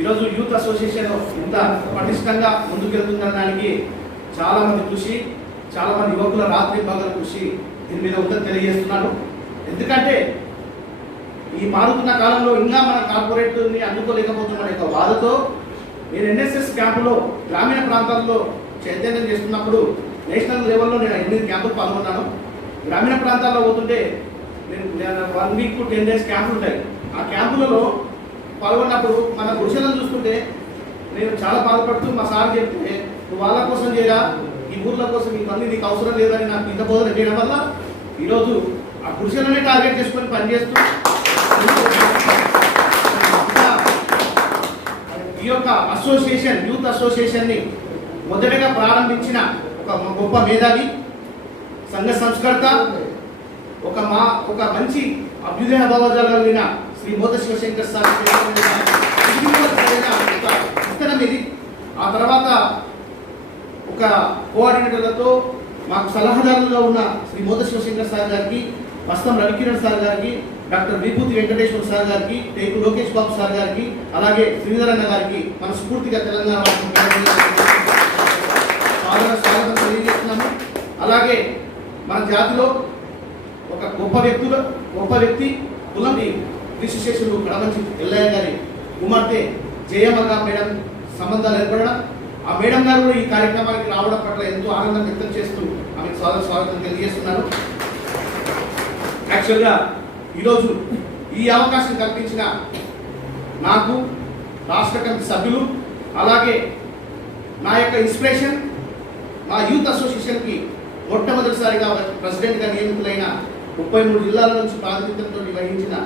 ఈరోజు youth association ఇంత పటిష్టంగా ముందుకెళ్తుందనడానికి చాలామంది కృషి, చాలామంది యువకుల రాత్రి పగల కృషి దీని మీద ఉందని తెలియజేస్తున్నాను. ఎందుకంటే ఈ మారుతున్న కాలంలో ఇంకా మన కార్పొరేట్ని అందుకోలేకపోతున్న యొక్క బాధతో నేను ఎన్ఎస్ఎస్ క్యాంపులో గ్రామీణ ప్రాంతాల్లో చైతన్యం చేస్తున్నప్పుడు నేషనల్ లెవెల్లో నేను 8 క్యాంపులు పాల్గొన్నాను. గ్రామీణ ప్రాంతాల్లో పోతుంటే నేను 1 వీక్ 10 డేస్ క్యాంపులు ఉంటాయి. ఆ క్యాంపులలో పాల్గొన్నప్పుడు మన పురుషులను చూస్తుంటే నేను చాలా బాధపడుతూ మా సార్ చెప్తే నువ్వు వాళ్ళ కోసం చేయరా, ఈ ఊర్ల కోసం ఇవన్నీ నీకు అవసరం లేదని నాకు ఇంత బోధన చేయడం వల్ల ఈరోజు ఆ పురుషులనే టార్గెట్ చేసుకొని పనిచేస్తూ ఈ యొక్క అసోసియేషన్ యూత్ అసోసియేషన్ని మొదటగా ప్రారంభించిన ఒక గొప్ప మేధావి, సంఘ సంస్కర్త, ఒక మంచి అభ్యుదయ భావజాలు కలిగిన శ్రీ మోత శివశంకర్ సార్ విత్తనం ఇది. ఆ తర్వాత ఒక కోఆర్డినేటర్లతో మాకు సలహాదారులుగా ఉన్న శ్రీ మోత శివశంకర్ సార్ గారికి, వస్తం రవికిరణ్ సార్ గారికి, డాక్టర్ విభూతి వెంకటేశ్వర సార్ గారికి, టేకు లోకేష్ బాబు సార్ గారికి, అలాగే శ్రీధరన్న గారికి మన స్ఫూర్తిగా తెలంగాణ స్వాగతం తెలియజేస్తున్నాము. అలాగే మన జాతిలో ఒక గొప్ప వ్యక్తి కులంది కృషిశేషులు కడమంచి ఎల్లయ్య గారి కుమార్తె జయమ్మగా మేడం సంబంధాలు ఏర్పడడం, ఆ మేడం గారు కూడా ఈ కార్యక్రమానికి రావడం పట్ల ఎంతో ఆనందం వ్యక్తం చేస్తూ ఆమెకు స్వాగతం తెలియజేస్తున్నాను. యాక్చువల్గా ఈరోజు ఈ అవకాశం కల్పించిన నాకు, రాష్ట్ర కమిటీ సభ్యులు, అలాగే నా యొక్క ఇన్స్పిరేషన్, నా యూత్ అసోసియేషన్కి మొట్టమొదటిసారిగా ప్రెసిడెంట్గా నియమితులైన 33 జిల్లాల నుంచి ప్రాతినిధ్యంతో నిర్వహించిన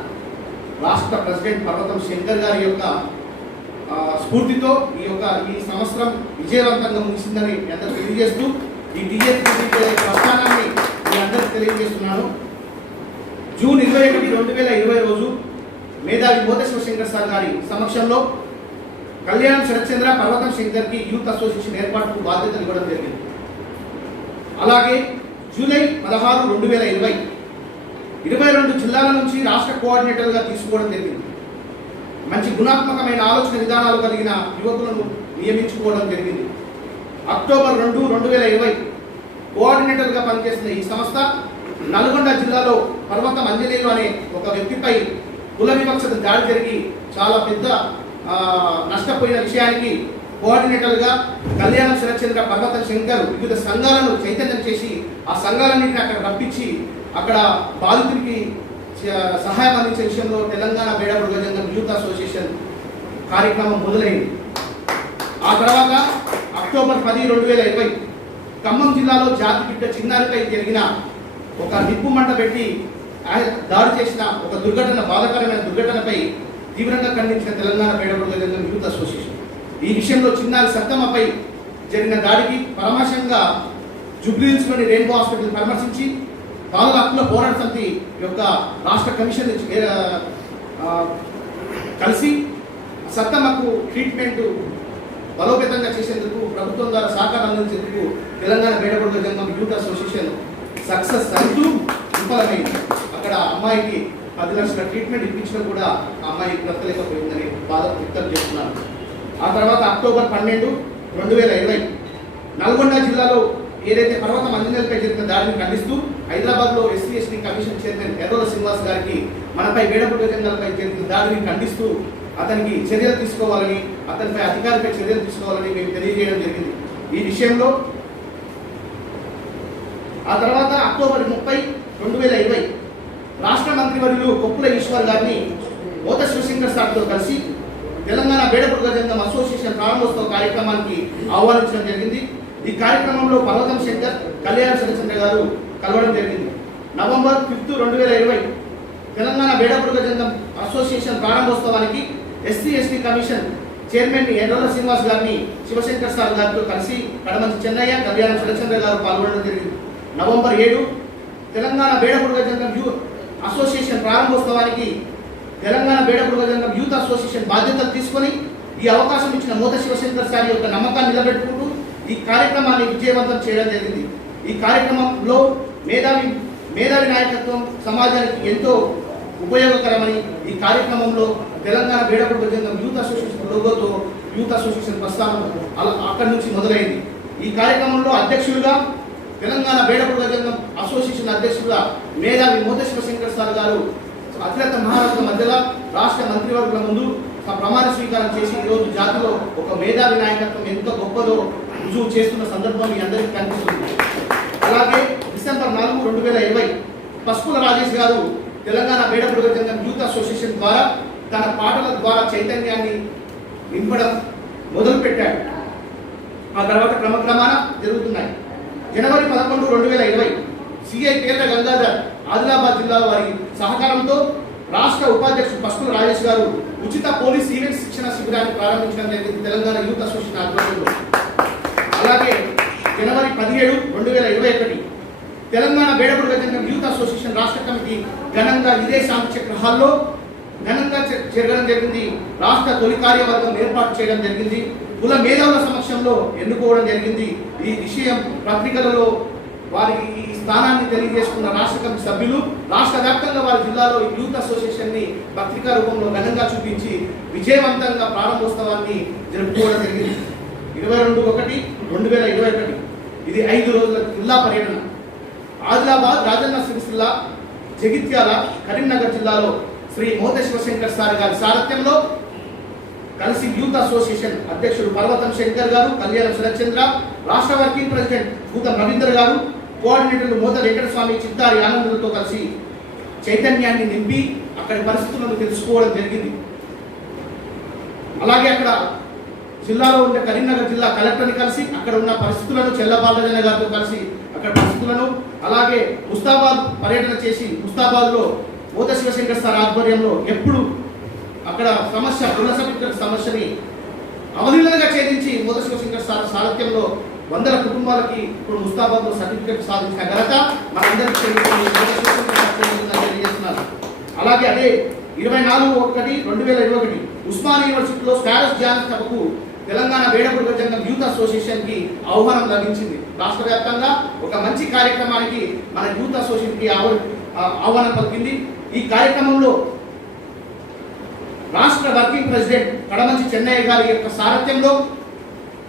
రాష్ట్ర ప్రెసిడెంట్ పర్వతం శంకర్ గారి యొక్క స్ఫూర్తితో ఈ సంవత్సరం విజయవంతంగా ముగిసిందని మీ అందరూ తెలియజేస్తూ ఈ టీఎస్పీ ప్రస్థానాన్ని మీ అందరికీ తెలియజేస్తున్నాను. జూన్ 21, 2020 రోజు మేధావి మోత శివశంకర్ సార్ గారి సమక్షంలో కళ్యాణం శరత్చంద్ర పర్వతం శంకర్కి యూత్ అసోసియేషన్ ఏర్పాటుకు బాధ్యతలు ఇవ్వడం జరిగింది. అలాగే జూలై 16, 2020 22 జిల్లాల నుంచి రాష్ట్ర కోఆర్డినేటర్గా తీసుకోవడం జరిగింది. మంచి గుణాత్మకమైన ఆలోచన విధానాలు కలిగిన యువకులను నియమించుకోవడం జరిగింది. అక్టోబర్ 2, 2020 కోఆర్డినేటర్గా పనిచేసిన ఈ సంస్థ నల్గొండ జిల్లాలో పర్వతం అంజనేయులు అనే ఒక వ్యక్తిపై కుల వివక్షత దాడి జరిగి చాలా పెద్ద నష్టపోయిన విషయానికి కోఆర్డినేటర్గా కళ్యాణం శరత్చంద్ర పర్వతం శంకర్ వివిధ సంఘాలను చైతన్యం చేసి ఆ సంఘాలన్నింటినీ అక్కడ రప్పించి అక్కడ బాధితుడికి సహాయం అందించే విషయంలో తెలంగాణ బేడబుడుగ జంగం యూత్ అసోసియేషన్ కార్యక్రమం మొదలైంది. ఆ తర్వాత అక్టోబర్ 10, 2020 ఖమ్మం జిల్లాలో జాతి బిడ్డ చిన్నారిపై జరిగిన ఒక నిప్పు మంట పెట్టి దాడి చేసిన ఒక బాధాకరమైన దుర్ఘటనపై తీవ్రంగా ఖండించిన తెలంగాణ బేడబుడుగ జంగం యూత్ అసోసియేషన్ ఈ విషయంలో చిన్నారి సత్తమ్మపై జరిగిన దాడికి పరామర్శంగా జూబ్లీహిల్స్లోని రెయిన్బో హాస్పిటల్ పరామర్శించి బాలల హక్కుల పోరాట సమితి యొక్క రాష్ట్ర కమిషన్ కలిసి సత్తమ్మకు ట్రీట్మెంట్ బలోపేతంగా చేసేందుకు ప్రభుత్వం ద్వారా సహకారం అందించేందుకు తెలంగాణ బేడబుడుగ జంగం యూత్ అసోసియేషన్ సక్సెస్ అవుతూ విఫలమైంది. అక్కడ అమ్మాయికి 10 లక్షల ట్రీట్మెంట్ ఇప్పించడం కూడా ఆ అమ్మాయి బ్రతకలేకపోయిందని బాధ వ్యక్తం చేస్తున్నారు. ఆ తర్వాత అక్టోబర్ 12, 2020 నల్గొండ జిల్లాలో ఏదైతే పర్వతం అంజనేయులపై జరిగిన దాడిని ఖండిస్తూ హైదరాబాద్లో SC/ST commission chairman Errolla Srinivas గారికి మనపై బేడబుడుగ జంగాలపై జరిగిన దాడిని ఖండిస్తూ అతనికి చర్యలు తీసుకోవాలని, అతనిపై అధికారిపై చర్యలు తీసుకోవాలని మేము తెలియజేయడం జరిగింది. ఈ విషయంలో ఆ తర్వాత అక్టోబర్ 30, 2020 రాష్ట్ర మంత్రివర్యులు కొప్పుల ఈశ్వర్ గారిని మోత శివశంకర్ సార్తో కలిసి తెలంగాణ బేడబుడుగ జంగం అసోసియేషన్ ప్రారంభోత్సవ కార్యక్రమానికి ఆహ్వానించడం జరిగింది. ఈ కార్యక్రమంలో పర్వతం శంకర్, కళ్యాణ శరత్చంద్ర గారు కలవడం జరిగింది. నవంబర్ 5, 2020 తెలంగాణ బేడబుడుగ జంగం అసోసియేషన్ ప్రారంభోత్సవానికి SC/ST commission chairman Errolla Srinivas గారిని శివశంకర్ సార్ గారితో కలిసి కడమంచి చెన్నయ్య, కళ్యాణ శరత్చంద్ర గారు పాల్గొనడం జరిగింది. నవంబర్ 7 తెలంగాణ బేడబుడుగ జంగం అసోసియేషన్ ప్రారంభోత్సవానికి తెలంగాణ బేడబుడుగ జంగం యూత్ అసోసియేషన్ బాధ్యతలు తీసుకొని ఈ అవకాశం ఇచ్చిన మోత శివశంకర్ సార్ యొక్క నమ్మకాన్ని నిలబెట్టుకుంటూ ఈ కార్యక్రమాన్ని విజయవంతం చేయడం జరిగింది. ఈ కార్యక్రమంలో మేధావి నాయకత్వం సమాజానికి ఎంతో ఉపయోగకరమని ఈ కార్యక్రమంలో తెలంగాణ బేడపూడి గజంగం యూత్ అసోసియేషన్ లోగోతో యూత్ అసోసియేషన్ ప్రస్థానం అలా అక్కడి నుంచి మొదలైంది. ఈ కార్యక్రమంలో అధ్యక్షులుగా తెలంగాణ బేడపూడి గజంగం అసోసియేషన్ అధ్యక్షులుగా మేధావి మోతే శివశంకర్ సార్ గారు అత్యంత మహారాష్ట్ర మధ్యలో రాష్ట్ర మంత్రివర్గుల ముందు ప్రమాణ స్వీకారం చేసి ఈరోజు జాతిలో ఒక మేధావి నాయకత్వం ఎంత గొప్పదో రుజువు చేస్తున్న సందర్భం మీ అందరికీ కనిపిస్తుంది. అలాగే డిసెంబర్ 4, 2020 పసుపుల రాజేష్ గారు తెలంగాణ బేడపూడి గజంగం యూత్ అసోసియేషన్ ద్వారా తన పాటల ద్వారా చైతన్యాన్ని నింపడం మొదలుపెట్టాడు. ఆ తర్వాత క్రమక్రమాన జరుగుతున్నాయి. జనవరి 11, 2020 సిఐ పేర్ల గంగాధర్ ఆదిలాబాద్ జిల్లా వారి సహకారంతో రాష్ట్ర ఉపాధ్యక్షుడు పసుపుల రాజేష్ గారు ఉచిత పోలీస్ ఈవెంట్ శిక్షణ శిబిరాన్ని ప్రారంభించడం జరిగింది తెలంగాణ యూత్ అసోసియేషన్ ఆధ్వర్యంలో. అలాగే జనవరి 17, 2021 తెలంగాణ బేడపూడి గజంగం యూత్ అసోసియేషన్ రాష్ట్ర కమిటీ ఘనంగా ఇదే శాంతి చక్ర హాల్లో ఘనంగా జరగడం జరిగింది. రాష్ట్ర తొలి కార్యవర్గం ఏర్పాటు చేయడం జరిగింది. కుల మేధావుల సమక్షంలో ఎన్నుకోవడం జరిగింది. ఈ విషయం పత్రికలలో వారికి ఈ స్థానాన్ని తెలియజేసుకున్న రాష్ట్ర కమిటీ సభ్యులు రాష్ట్ర వ్యాప్తంగా వారి జిల్లాలో యూత్ అసోసియేషన్ ని పత్రికా రూపంలో ఘనంగా చూపించి విజయవంతంగా ప్రారంభోత్సవాన్ని జరుపుకోవడం జరిగింది. 22/1/2021 ఇది 5 రోజుల జిల్లా పర్యటన. ఆదిలాబాద్, రాజన్న సిరిసిల్ల, జగిత్యాల, కరీంనగర్ జిల్లాలో శ్రీ మోతే శివశంకర్ సార్ గారి సారథ్యంలో కలిసి యూత్ అసోసియేషన్ అధ్యక్షుడు పర్వతం శంకర్ గారు, కళ్యాణం శరత్చంద్ర, రాష్ట్ర వర్కింగ్ ప్రెసిడెంట్ భూతం రవీందర్ గారు, కోఆర్డినేటర్లు మోత వెంకటస్వామి, చిత్తారి ఆనందులతో కలిసి చైతన్యాన్ని నింపి అక్కడి పరిస్థితులను తెలుసుకోవడం జరిగింది. అలాగే అక్కడ జిల్లాలో ఉండే కరీంనగర్ జిల్లా కలెక్టర్ని కలిసి అక్కడ ఉన్న పరిస్థితులను చెల్లబాలజన గారితో కలిసి అక్కడ పరిస్థితులను, అలాగే ముస్తాబాద్ పర్యటన చేసి ముస్తాబాద్లో మోత శివశంకర్ సార్ ఆధ్వర్యంలో ఎప్పుడు అక్కడ సమస్య పునఃసమీకరణ సమస్యని అవలీలనగా ఛేదించి మోత శివశంకర్ సార్ సారథ్యంలో 100 కుటుంబాలకి ఇప్పుడు ముస్తాబాద్లో సర్టిఫికెట్ సాధించిన ఘనత మనందరికీ తెలియజేస్తున్నారు. అలాగే అదే 24/1/2021 ఉస్మానియా యూనివర్సిటీలో స్టారస్ ధ్యాన సభకు తెలంగాణ బేడపూడి గజంగం యూత్ అసోసియేషన్ కి ఆహ్వానం లభించింది. రాష్ట్ర వ్యాప్తంగా ఒక మంచి కార్యక్రమానికి మన యూత్ అసోసియేషన్ కి ఆహ్వానం పలికింది. ఈ కార్యక్రమంలో రాష్ట్ర వర్కింగ్ ప్రెసిడెంట్ కడమంచి చెన్నయ్య గారి యొక్క సారథ్యంలో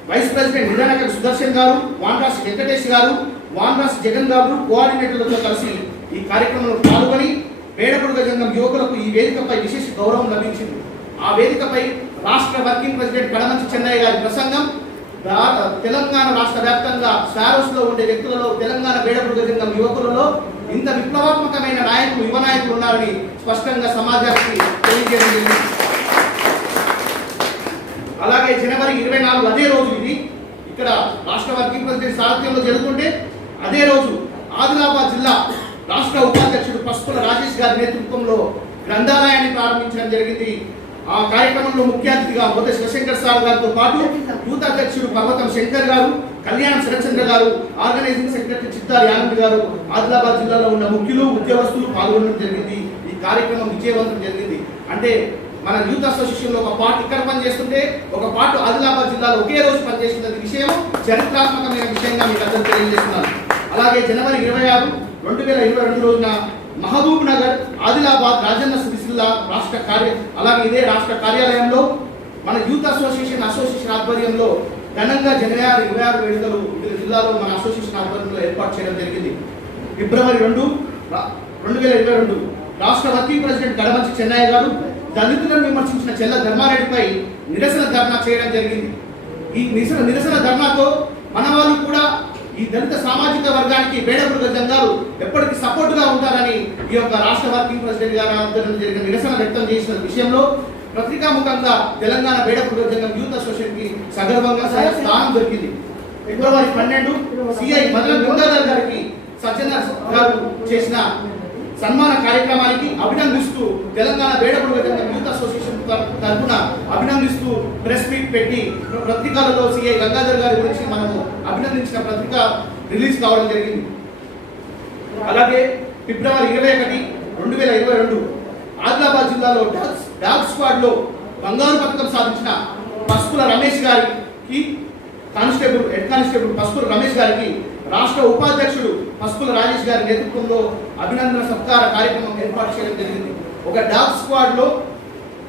వైస్ ప్రెసిడెంట్ నిరానకర్ సుదర్శన్ గారు, వాన్రాస్ వెంకటేష్ గారు, వాన్రాస్ జగన్ గారు కోఆర్డినేటర్లతో కలిసి ఈ కార్యక్రమంలో పాల్గొని బేడపూడి గజంగం యువకులకు ఈ వేదికపై విశేష గౌరవం లభించింది. ఆ వేదికపై రాష్ట్ర వర్కింగ్ ప్రెసిడెంట్ కడమంచి చెన్నయ్య గారి ప్రసంగం తెలంగాణ రాష్ట్ర వ్యాప్తంగా స్టారోస్ లో ఉండే వ్యక్తులలో తెలంగాణ బేడపూడి గజంగం యువకులలో ఇంత విప్లవాత్మకమైన నాయకులు, యువ నాయకులు ఉన్నారని స్పష్టంగా సమాజానికి తెలియజేయడం జరిగింది. అలాగే జనవరి 24 అదే రోజు ఇది ఇక్కడ రాష్ట్ర వర్కింగ్ ప్రెసిడెంట్ సారథ్యంలో జరుగుతుంటే అదే రోజు ఆదిలాబాద్ జిల్లా రాష్ట్ర ఉపాధ్యక్షుడు పసుపుల రాజేష్ గారి నేతృత్వంలో గ్రంథాలయాన్ని ప్రారంభించడం జరిగింది. ఆ కార్యక్రమంలో ముఖ్య అతిథిగా మోతే శివశంకర్ సార్ గారితో పాటు యూత్ అధ్యక్షుడు పర్వతం శంకర్ గారు, కళ్యాణం శరత్చంద్ర గారు, ఆర్గనైజింగ్ సెక్రటరీ చిత్తారి ఆనంద్ గారు, ఆదిలాబాద్ జిల్లాలో ఉన్న ముఖ్యులు, ఉద్యోగస్తులు పాల్గొనడం జరిగింది. ఈ కార్యక్రమం విజయవంతం జరిగింది. అంటే మన యూత్ అసోసియేషన్ లో ఒక పార్ట్ ఇక్కడ పనిచేస్తుంటే ఒక పార్ట్ ఆదిలాబాద్ జిల్లాలో ఒకే రోజు పనిచేస్తున్న విషయం చరిత్రాత్మకమైన విషయంగా మీకు అందరూ తెలియజేస్తున్నాను. అలాగే జనవరి 26, 2022 రోజున మహబూబ్ నగర్, ఆదిలాబాద్, రాజన్న సిరిసిల్ల అలాగే ఇదే రాష్ట్ర కార్యాలయంలో మన యూత్ అసోసియేషన్ ఆధ్వర్యంలో ఘనంగా జనవరి 26 వేడుకలు జిల్లాలో మన అసోసియేషన్ ఆధ్వర్యంలో ఏర్పాటు చేయడం జరిగింది. ఫిబ్రవరి 2, 2022 రాష్ట్ర వర్కింగ్ ప్రెసిడెంట్ కడమంచి చెన్నయ్య గారు దళితులను విమర్శించిన చెల్ల ధర్మారెడ్డిపై నిరసన ధర్నా చేయడం జరిగింది. ఈ నిరసన ధర్నాతో మన వాళ్ళు కూడా ఈ దళిత సామాజిక వర్గానికి బేడపూడి గజంగాలు ఎప్పటికీ సపోర్టుగా ఉంటారని ఈ యొక్క రాష్ట్ర వర్కింగ్ ప్రెసిడెంట్ గారు జరిగిన నిరసన వ్యక్తం చేసిన విషయంలో పత్రికాముఖంగా తెలంగాణ బేడపూడి గజంగం యూత్ అసోసియేషన్ కి సగర్వంగా స్థానం దొరికింది. ఫిబ్రవరి 12 సిఐ మదన గంగాధర్ గారికి సత్యనారాయణ గారు చేసిన సన్మాన కార్యక్రమానికి అభినందిస్తూ తెలంగాణ బేడపూడి గజంగం యూత్ అసోసియేషన్ తరఫున అభినందిస్తూ ప్రెస్ మీట్ పెట్టి పత్రికలలో సిఐ గంగాధర్ గారి గురించి మనము అభినందించిన పత్రిక రిలీజ్ కావడం జరిగింది. అలాగే ఫిబ్రవరి 21, 2022 ఆదిలాబాద్ జిల్లాలో డాగ్ స్క్వాడ్ లో బంగారు పథకం సాధించిన పసుపుల రమేష్ గారికి హెడ్ కానిస్టేబుల్ పసుపుల రమేష్ గారికి రాష్ట్ర ఉపాధ్యక్షుడు పసుపుల రాజేష్ గారి నేతృత్వంలో అభినందన సత్కార కార్యక్రమం ఏర్పాటు చేయడం జరిగింది. ఒక డాగ్ స్క్వాడ్ లో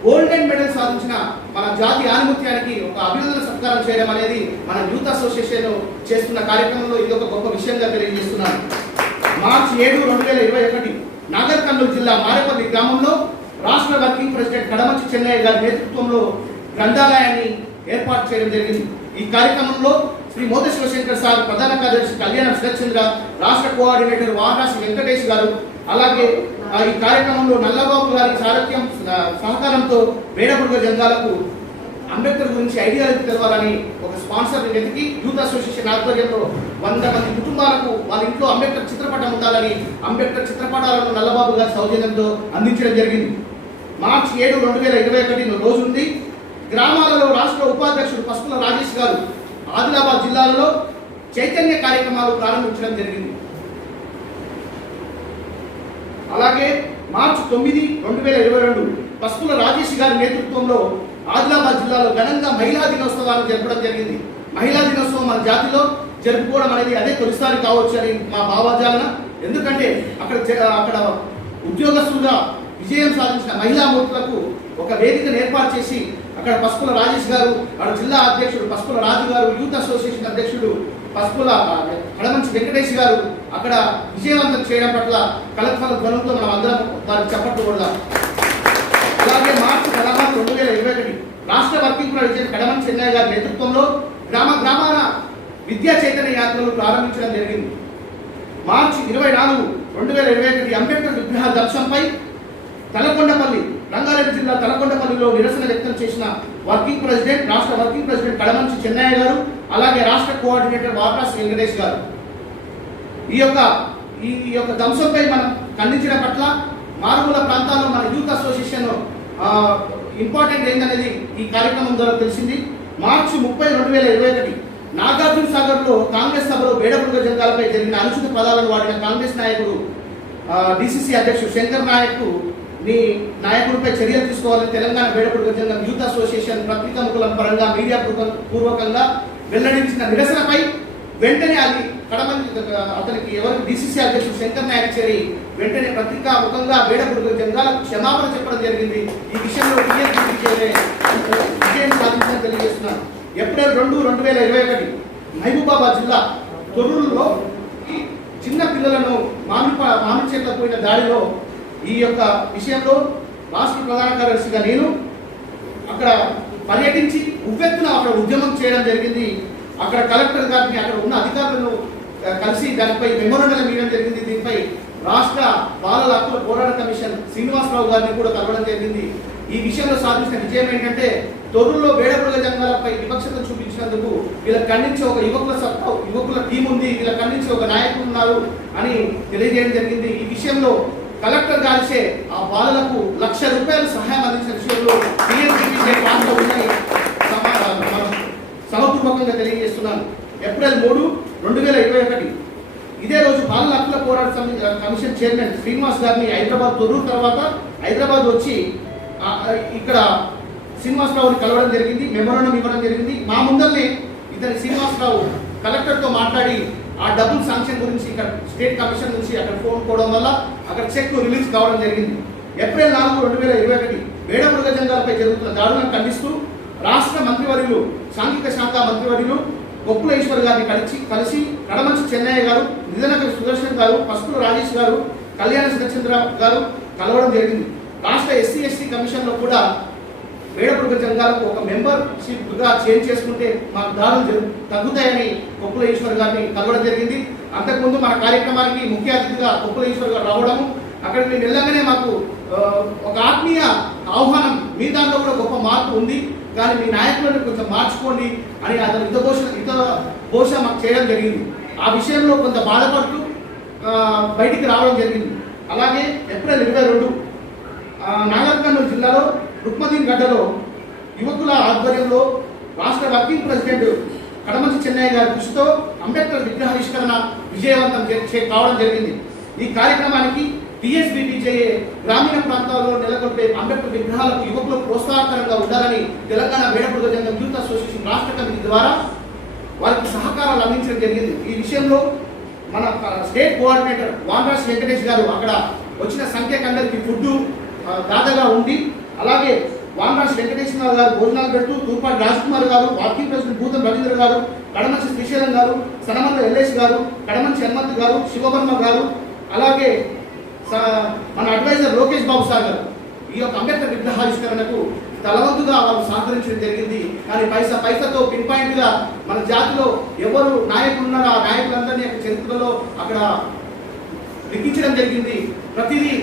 గోల్డెన్ మెడల్ సాధించిన మన జాతి ఆనిముత్యానికి ఒక అభినందన సత్కారం చేయడం అనేది మన యూత్ అసోసియేషన్ చేస్తున్న కార్యక్రమంలో ఇది ఒక గొప్ప విషయంగా తెలియజేస్తున్నాను. మార్చి 7, 2021 నాగర్ కర్నూలు జిల్లా మారేపల్లి గ్రామంలో రాష్ట్ర వర్కింగ్ ప్రెసిడెంట్ కడమంచి చెన్నయ్య గారి నేతృత్వంలో గ్రంథాలయాన్ని ఏర్పాటు చేయడం జరిగింది. ఈ కార్యక్రమంలో శ్రీ మోద శివశంకర్ సార్, ప్రధాన కార్యదర్శి కళ్యాణం శరత్చంద్ర, రాష్ట్ర కోఆర్డినేటర్ వారణాసి వెంకటేష్ గారు, అలాగే ఈ కార్యక్రమంలో నల్లబాబు గారి సారథ్యం సహకారంతో వేడబుర్గ జంగాలకు అంబేద్కర్ గురించి ఐడియాలజీ తెలవాలని ఒక స్పాన్సర్ వెతికి యూత్ అసోసియేషన్ ఆధ్వర్యంలో 100 మంది కుటుంబాలకు వాళ్ళ ఇంట్లో అంబేద్కర్ చిత్రపటం ఉండాలని అంబేద్కర్ చిత్రపటాలను నల్లబాబు గారి సౌజన్యంతో అందించడం జరిగింది. మార్చి 7, 2021 రోజుంది. గ్రామాలలో రాష్ట్ర ఉపాధ్యక్షుడు పసుపుల రాజేష్ గారు ఆదిలాబాద్ జిల్లాలో చైతన్య కార్యక్రమాలు ప్రారంభించడం జరిగింది. అలాగే మార్చి 9, 2022 పసుపుల రాజేష్ గారి నేతృత్వంలో ఆదిలాబాద్ జిల్లాలో ఘనంగా మహిళా దినోత్సవాన్ని జరపడం జరిగింది. మహిళా దినోత్సవం మన జాతిలో జరుపుకోవడం అనేది అదే తొలిసారి కావచ్చు అని మా భావజాలన. ఎందుకంటే అక్కడ ఉద్యోగస్తులుగా విజయం సాధించిన మహిళా మూర్తులకు ఒక వేదికను ఏర్పాటు చేసి అక్కడ పసుపుల రాజేష్ గారు, అక్కడ జిల్లా అధ్యక్షుడు పసుపుల రాజు గారు, యూత్ అసోసియేషన్ అధ్యక్షుడు పసుపుల కడమంచి వెంకటేష్ గారు అక్కడ విజయవంతం చేయడం పట్ల కలెక్టర్ ధ్వనంతో మనం అందరం దానికి చెప్పట్టు కొడదాం. అలాగే మార్చి 16, 2021 రాష్ట్ర వర్కింగ్ ప్రెసిడెంట్ కడమంచి చెన్నయ్య గారి నేతృత్వంలో గ్రామాల విద్యా చైతన్య యాత్రలు ప్రారంభించడం జరిగింది. మార్చి 24, 2021 అంబేద్కర్ విగ్రహ ధ్వంసంపై తలకొండపల్లి, రంగారెడ్డి జిల్లా తలకొండపల్లిలో నిరసన వ్యక్తం చేసిన రాష్ట్ర వర్కింగ్ ప్రెసిడెంట్ కడమంచి చెన్నయ్య గారు, అలాగే రాష్ట్ర కోఆర్డినేటర్ వారణాసి వెంకటేష్ గారు ఈ యొక్క ధ్వంసంపై మనం ఖండించిన పట్ల మారుమూల ప్రాంతాల్లో మన యూత్ అసోసియేషన్ ఇంపార్టెంట్ ఏందనేది ఈ కార్యక్రమం ద్వారా తెలిసింది. మార్చి 30, 2021 నాగార్జున సాగర్లో కాంగ్రెస్ సభలో వేడబుర్గ జంగాలపై జరిగిన అనుచిత పదాలను వాడిన కాంగ్రెస్ నాయకుడు డిసిసి అధ్యక్షుడు శంకర్ నాయకుడిపై చర్యలు తీసుకోవాలని తెలంగాణ వేడబుర్గ జంగం యూత్ అసోసియేషన్ పత్రికాముఖుల పరంగా మీడియా పూర్వకంగా వెల్లడించిన నిరసనపై వెంటనే అది అతనికి ఎవరు డిసిసి అధ్యక్షుడు శంకర్ నాయక్ చేరి వెంటనే పత్రికాముఖంగా వేడబుర్గ జంగాలకు క్షమాపణ చెప్పడం జరిగింది. ఈ విషయంలో విజయం సాధించని తెలియజేస్తున్నాను. ఏప్రిల్ 2, 2021 మహబూబాబాద్ జిల్లా తొర్రూరులో చిన్న పిల్లలను మామిడి చెట్లకు పోయిన దాడిలో ఈ యొక్క విషయంలో రాష్ట్ర ప్రధాన కార్యదర్శిగా నేను అక్కడ పర్యటించి ఉవ్వెత్తున అక్కడ ఉద్యమం చేయడం జరిగింది. అక్కడ కలెక్టర్ గారిని, అక్కడ ఉన్న అధికారులను కలిసి దానిపై మెమోరాండం ఇవ్వడం జరిగింది. దీనిపై రాష్ట్ర బాలల హక్కుల పోరాట కమిషన్ శ్రీనివాసరావు గారిని కూడా కలవడం జరిగింది. ఈ విషయంలో సాధించిన విజయం ఏంటంటే తొర్రూరులో వేడబుర్గ జంగాలపై వివక్షత చూపించినందుకు వీళ్ళకి ఖండించి ఒక యువకుల టీం ఉంది, వీళ్ళకి ఖండించి ఒక నాయకులు ఉన్నారు అని తెలియజేయడం జరిగింది. ఈ విషయంలో కలెక్టర్ గారిచే ఆ బాలలకు ₹1,00,000 సహాయం అందించిన విషయంలో పాత్ర ఉందని సమపూర్వకంగా తెలియజేస్తున్నాను. ఏప్రిల్ 3, 2021 ఇదే రోజు బాలల హక్కుల పోరాట కమిషన్ చైర్మన్ శ్రీనివాస్ గారిని తొర్రూరు తర్వాత హైదరాబాద్ వచ్చి ఇక్కడ శ్రీనివాసరావుని కలవడం జరిగింది, మెమోరాండం ఇవ్వడం జరిగింది. మా ముందరనే ఇతని శ్రీనివాసరావు కలెక్టర్తో మాట్లాడి ఆ డబుల్ శాంక్షన్ గురించి ఇక్కడ స్టేట్ కమిషన్ నుంచి అక్కడ ఫోన్ పోవడం వల్ల అక్కడ చెక్ రిలీజ్ కావడం జరిగింది. ఏప్రిల్ 4, 2021 వేడబుర్గ జంగాలపై జరుగుతున్న దాడులను ఖండిస్తూ రాష్ట్ర మంత్రివర్యులు, సాంఘిక శాఖ మంత్రివర్యులు కొప్పుల ఈశ్వర్ గారిని కలిసి కడమంచి చెన్నయ్య గారు, నిజనగర్ సుదర్శన్ గారు, పసుపుల రాజేష్ గారు, కళ్యాణ శరత్చంద్ర గారు కలవడం జరిగింది. రాష్ట్ర ఎస్సీ ఎస్టీ కమిషన్లో కూడా వేడబుర్గ జంగాలకు ఒక మెంబర్షిప్గా చేంజ్ చేసుకుంటే మా దాడులు తగ్గుతాయని కొప్పుల ఈశ్వర్ గారిని కలవడం జరిగింది. అంతకుముందు మన కార్యక్రమానికి ముఖ్య అతిథిగా కొప్పుల ఈశ్వర్ గారు రావడము, అక్కడికి మేము వెళ్ళగానే మాకు ఒక ఆత్మీయ ఆహ్వానం, మీ దాంట్లో కూడా గొప్ప మార్పు ఉంది కానీ మీ నాయకులను కొంచెం మార్చుకోండి అని అతను హితఘోష మాకు చేయడం జరిగింది. ఆ విషయంలో కొంత బాధపడుతూ బయటికి రావడం జరిగింది. అలాగే ఏప్రిల్ 22 నాగర్ కర్నూలు జిల్లాలో రుక్మదీన్ గడ్డలో యువకుల ఆధ్వర్యంలో రాష్ట్ర వర్కింగ్ ప్రెసిడెంట్ కడమంచి చెన్నయ్య గారి కృషితో అంబేద్కర్ విగ్రహావిష్కరణ విజయవంతం కావడం జరిగింది. ఈ కార్యక్రమానికి టీఎస్బీబీజేఏ గ్రామీణ ప్రాంతాల్లో నెలకొల్పే అంబేద్కర్ విగ్రహాలకు యువకులకు ప్రోత్సాహకరంగా ఉండాలని తెలంగాణ వేడబుర్గ జంగం యూత్ అసోసియేషన్ రాష్ట్ర కమిటీ ద్వారా వారికి సహకారాలు అందించడం జరిగింది. ఈ విషయంలో మన స్టేట్ కోఆర్డినేటర్ వారణాసి వెంకటేష్ గారు అక్కడ వచ్చిన సంఖ్యకందరికి ఫుడ్ దాతగా ఉండి, అలాగే వానరాశి వెంకటేశ్వరరావు గారు భోజనాలు పెడుతూ, తూర్పాటి రాజ్కుమార్ గారు, వాకింగ్ ప్రెసిడెంట్ భూతం రవీంద్ర గారు, కడమంచి శ్రీశైలం గారు, సనమల్ల ఎల్లేష్ గారు, కడమంచి హనుమంత్ గారు, శివవర్మ గారు, అలాగే మన అడ్వైజర్ లోకేష్ బాబు సార్ గారు ఈ యొక్క అంబేద్కర్ విగ్రహావిష్కరణకు తలవంతుగా వాళ్ళు సహకరించడం జరిగింది. కానీ పైసతో పిన్ పాయింట్గా మన జాతిలో ఎవరు నాయకులు ఉన్నారో ఆ నాయకులందరినీ చరిత్రలో అక్కడ లిఖించడం జరిగింది. ప్రతిదీ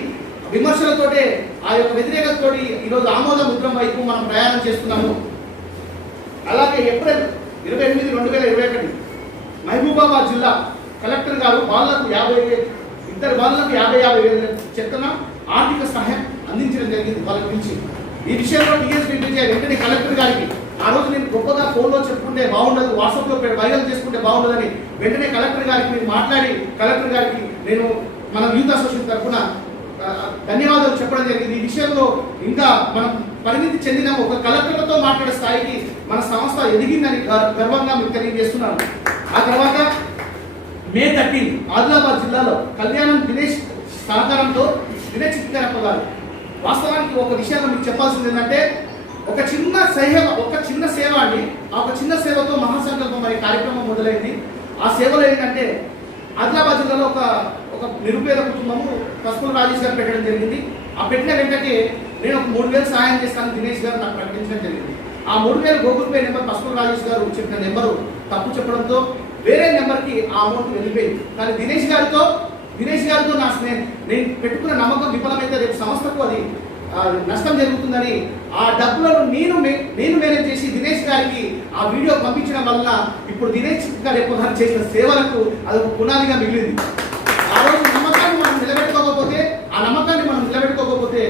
విమర్శలతోటే ఆ యొక్క వ్యతిరేకతతోటి ఈరోజు ఆమోద ముద్రం వైపు మనం ప్రయాణం చేస్తున్నాము. అలాగే ఏప్రిల్ 28, 2021 మహబూబాబాద్ జిల్లా కలెక్టర్ గారు ఇద్దరు బాలులకు 50,000 చెక్కున ఆర్థిక సహాయం అందించడం జరిగింది వాళ్ళకి పిలిచి. ఈ విషయంలో డిఎస్పీ విజయ్ వెంటనే కలెక్టర్ గారికి ఆ రోజు నేను గొప్పగా ఫోన్లో చెప్పుకుంటే బాగుండదు, వాట్సాప్లో వైరల్ చేసుకుంటే బాగుండదని వెంటనే కలెక్టర్ గారికి నేను మాట్లాడి కలెక్టర్ గారికి నేను మన యూత్ అసోసియేషన్ తరఫున ధన్యవాదాలు చెప్పడం జరిగింది. ఈ విషయంలో ఇంకా మనం పరిణితి చెందిన ఒక కలెక్టర్లతో మాట్లాడే స్థాయికి మన సంస్థ ఎదిగిందని గర్వంగా మీకు తెలియజేస్తున్నాను. ఆ తర్వాత మే 13 ఆదిలాబాద్ జిల్లాలో కళ్యాణం దినేష్ సహకారంతో దినేష్ చిత్తికరప్ప గారు. వాస్తవానికి ఒక విషయాన్ని మీకు చెప్పాల్సింది ఏంటంటే ఒక చిన్న సేవ అండి. ఆ ఒక చిన్న సేవతో మహాసంకల్పం అనే కార్యక్రమం మొదలైంది. ఆ సేవలో ఏంటంటే ఆదిలాబాద్ జిల్లాలో ఒక నిరుపేద కుటుంబము పసుపుల రాజేష్ గారు పెట్టడం జరిగింది. ఆ పెట్టిన వెంటనే నేను ఒక 3,000 సహాయం చేస్తాను దినేష్ గారు నాకు ప్రకటించడం జరిగింది. ఆ 3,000 గూగుల్ పే నెంబర్ పసుపుల రాజేష్ గారు చెప్పిన నెంబరు తప్పు చెప్పడంతో వేరే నెంబర్కి ఆ అమౌంట్ వెళ్ళిపోయింది. కానీ దినేష్ గారితో నేను పెట్టుకున్న నమ్మకం విఫలమైతే రేపు సంస్థకు అది నష్టం జరుగుతుందని ఆ డబ్బులను నేను మేనేజ్ చేసి దినేష్ గారికి ఆ వీడియో పంపించడం వలన ఇప్పుడు దినేష్ గారు ఎక్కువ చేసిన సేవలకు అది ఒక పునాదిగా మిగిలింది. ఆ రోజు నమ్మకాన్ని మనం నిలబెట్టుకోకపోతే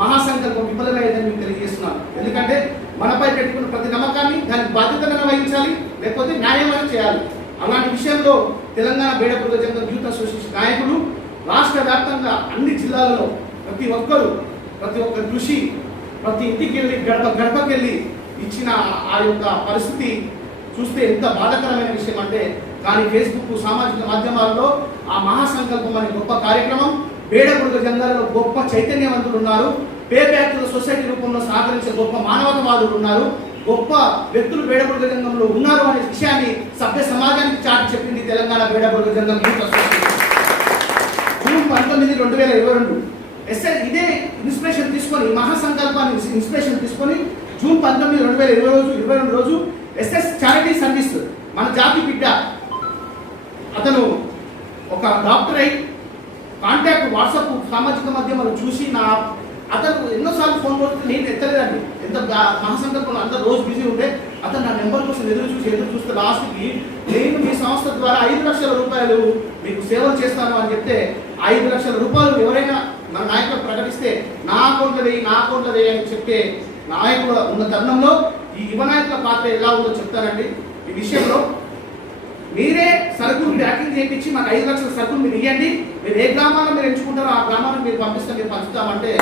మహాసంకల్పం విఫలమయ్యేదని మీకు తెలియజేస్తున్నాను. ఎందుకంటే మనపై పెట్టుకున్న ప్రతి నమ్మకాన్ని దానికి బాధ్యతను వహించాలి, లేకపోతే న్యాయమైన చేయాలి. అలాంటి విషయంలో తెలంగాణ బేడపురుగ జంగం యూత్ అసోసియేషన్ నాయకులు రాష్ట్ర వ్యాప్తంగా అన్ని జిల్లాలలో ప్రతి ఒక్క కృషి ప్రతి ఇంటికి వెళ్ళి గడపకెళ్ళి ఇచ్చిన ఆ యొక్క పరిస్థితి చూస్తే ఎంత బాధాకరమైన విషయం అంటే, కానీ ఫేస్బుక్ సామాజిక మాధ్యమాల్లో ఆ మహాసంకల్పం అనే గొప్ప కార్యక్రమం బేడపురుగ జంగాలలో గొప్ప చైతన్యవంతులు ఉన్నారు, పే బ్యాక్ సొసైటీ రూపంలో సహకరించే గొప్ప మానవతావాదులు ఉన్నారు, గొప్ప వ్యక్తులు బేడపురుగ జంగంలో ఉన్నారు అనే విషయాన్ని సభ్య సమాజానికి చాటి చెప్పింది తెలంగాణ బేడపురుగ జంగం యూత్ అసోసియేషన్. జూన్ 19, 2022 ఇదే ఇన్స్పిరేషన్ తీసుకొని మహాసంకల్పాన్ని ఇన్స్పిరేషన్ తీసుకొని జూన్ 19, 2022 రోజు ఎస్ఎస్ చారిటీ సర్వీస్ మన జాతి బిడ్డ అతను ఒక డాక్టర్ అయి కాంటాక్ట్ వాట్సాప్ సామాజిక మాధ్యమాలు చూసి అతను ఎన్నోసార్లు ఫోన్ కొడుతూ నేను ఎత్తలేదండి. ఎంత మహాసంకల్పంలో అందరూ రోజు బిజీ ఉంటే అతను నా నెంబర్ కోసం ఎదురు చూస్తే లాస్ట్కి నేను మీ సంస్థ ద్వారా 5 లక్షల రూపాయలు మీకు సేవలు చేస్తాను అని చెప్తే 5 లక్షల రూపాయలు ఎవరైనా మన నాయకులు ప్రకటిస్తే నా అకౌంట్లో వేయి అని చెప్పే నాయకులు ఉన్న తరుణంలో ఈ యువ నాయకుల పాత్ర ఎలా ఉందో చెప్తానండి. ఈ విషయంలో మీరే సరుకులు ప్యాకింగ్ చేయించి మాకు 5 లక్షల సరుకులు మీరు ఇవ్వండి, మీరు ఏ గ్రామాల్లో మీరు ఎంచుకుంటారో ఆ గ్రామాన్ని మీరు పంపిస్తే మీరు పంచుతామంటే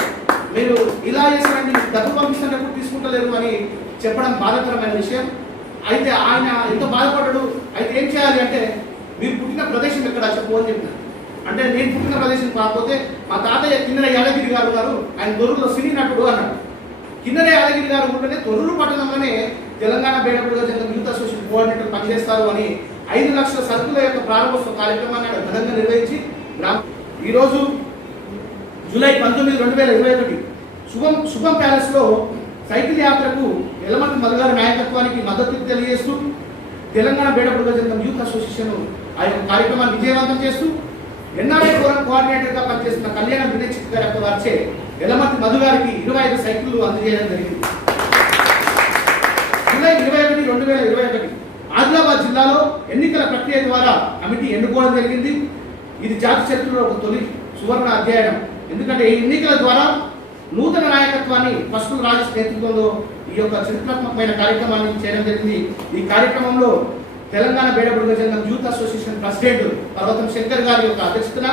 మీరు ఇలా చేస్తారండి, డబ్బులు పంపిస్తున్నప్పుడు తీసుకుంటలేరు అని చెప్పడం బాధాకరమైన విషయం. అయితే ఆయన ఎంత బాధపడ్డాడు. అయితే ఏం చేయాలి అంటే మీరు పుట్టిన ప్రదేశం ఎక్కడ చెప్పు అని చెప్పారు. అంటే నేను పుట్టిన ప్రదేశం కాకపోతే మా తాతయ్య కిన్నెర యాదగిరి గారు ఆయన తొర్రూరులో సినీ నటుడు అన్నాడు. కిన్నెర యాదగిరి గారు ఉంటేనే తొర్రూరు పట్టణంలోనే తెలంగాణ బేడపురుగ జంగం యూత్ అసోసియేషన్ కోఆర్డినేటర్ పనిచేస్తారు అని 5 లక్షల సరుకుల యొక్క ప్రారంభోత్సవ కార్యక్రమాన్ని ఘనంగా నిర్వహించి ఈరోజు జూలై 19, 2021 శుభం ప్యాలెస్లో సైకిల్ యాత్రకు ఎలమంటి మధుగారి నాయకత్వానికి మద్దతు తెలియజేస్తూ తెలంగాణ బేడపురుగ జంగం యూత్ అసోసియేషన్ ఆ యొక్క కార్యక్రమాన్ని విజయవంతం చేస్తూ ఎన్ఆర్ఐ ఫోరం కోఆర్డినేటర్గా పనిచేస్తున్న కళ్యాణం దినేష్ చిత్తికరప్ప గారిచే ఎలమంటి మధుగారికి 25 సైకిళ్లు అందజేయడం జరిగింది. జూలై 21, 2021 ఆదిలాబాద్ జిల్లాలో ఎన్నికల ప్రక్రియ ద్వారా కమిటీ ఎన్నుకోవడం జరిగింది. ఇది జాతి చరిత్రలో ఒక తొలి సువర్ణ అధ్యాయం. ఎందుకంటే ఈ ఎన్నికల ద్వారా నూతన నాయకత్వాన్ని పసుపుల రాజేష్ నేతృత్వంలో ఈ యొక్క చరిత్రాత్మకమైన కార్యక్రమాన్ని చేయడం జరిగింది. ఈ కార్యక్రమంలో తెలంగాణ బేడపురుగ జంగం యూత్ అసోసియేషన్ ప్రెసిడెంట్ పర్వతం శంకర్ గారి యొక్క అధ్యక్షతన